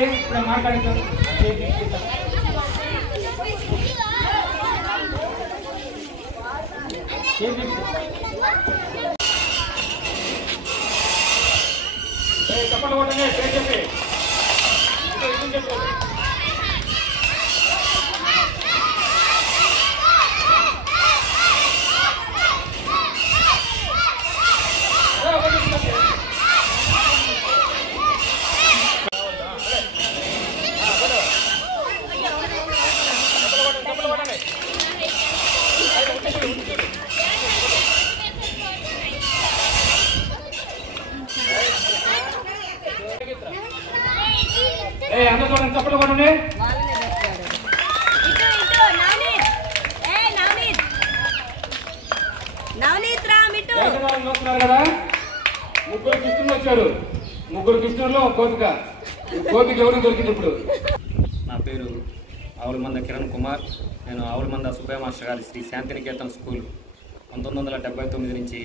చెప్పండి, ఇప్పుడు మాట్లాడతారు. చెప్పండి కొట్టండి, పేరు చెప్పి చెప్పండి. అందరూ చూడండి, చప్పట్లు కొట్టండి. చూస్తున్నారు కదా, ముగ్గురు కృష్ణులు వచ్చారు. ముగ్గురు కృష్ణుల్లో కోపిక. కోపిక ఎవరికి దొరికింది ఇప్పుడు? నా పేరు ఆవులమంద కిరణ్ కుమార్. నేను ఆవులమంద సుబ్బయ్య మాస్టర్ గారి శ్రీ శాంతినికేతన్ స్కూల్ 1979 నుంచి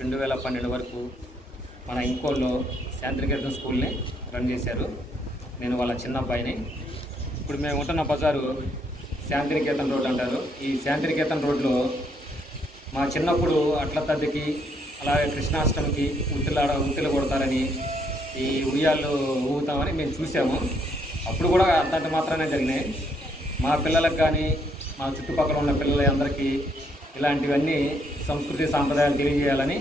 2012 వరకు మన ఇంకోల్లో శాంతినికేతన్ స్కూల్ని రన్ చేశారు. నేను వాళ్ళ చిన్న అబ్బాయిని. ఇప్పుడు మేము ఉంటున్న బజారు శాంతినికేతన్ రోడ్ అంటారు. ఈ శాంతినికేతన్ రోడ్లో మా చిన్నప్పుడు అట్ల తద్దికి అలాగే కృష్ణాష్టమికి ఉత్తిలు కొడతారని, ఈ ఉయ్యాళ్ళు ఊగుతామని మేము చూసాము. అప్పుడు కూడా అంతంత మాత్రమే జరిగినాయి. మా పిల్లలకు కానీ మా చుట్టుపక్కల ఉన్న పిల్లలందరికీ ఇలాంటివన్నీ సంస్కృతి సాంప్రదాయాలు తెలియజేయాలని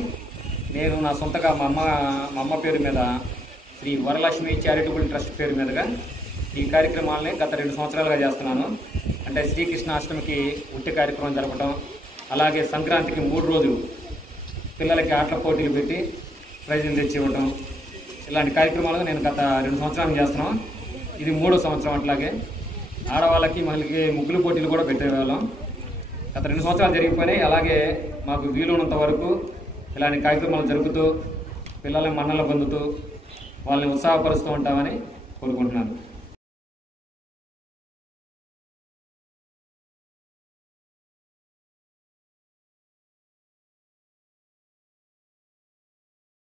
నేను నా సొంతగా మా అమ్మ పేరు మీద శ్రీ వరలక్ష్మి చారిటబుల్ ట్రస్ట్ పేరు మీదుగా ఈ కార్యక్రమాలని గత 2 సంవత్సరాలుగా చేస్తున్నాను. అంటే శ్రీకృష్ణాష్టమికి ఉట్టి కార్యక్రమం జరపడం, అలాగే సంక్రాంతికి 3 రోజులు పిల్లలకి ఆటల పోటీలు పెట్టి ప్రైజులు తెచ్చి ఇవ్వటం, ఇలాంటి కార్యక్రమాలు నేను గత 2 సంవత్సరాలు చేస్తున్నాం. ఇది 3వ సంవత్సరం. అట్లాగే ఆడవాళ్ళకి మళ్ళీ ముగ్గులు పోటీలు కూడా పెట్టేవాళ్ళం. గత 2 సంవత్సరాలు జరిగిపోయినాయి. అలాగే మాకు వీలున్నంత వరకు ఇలాంటి కార్యక్రమాలు జరుపుతూ పిల్లల్ని మన్నలు పొందుతూ వాళ్ళని ఉత్సాహపరుస్తూ ఉంటామని కోరుకుంటున్నాను.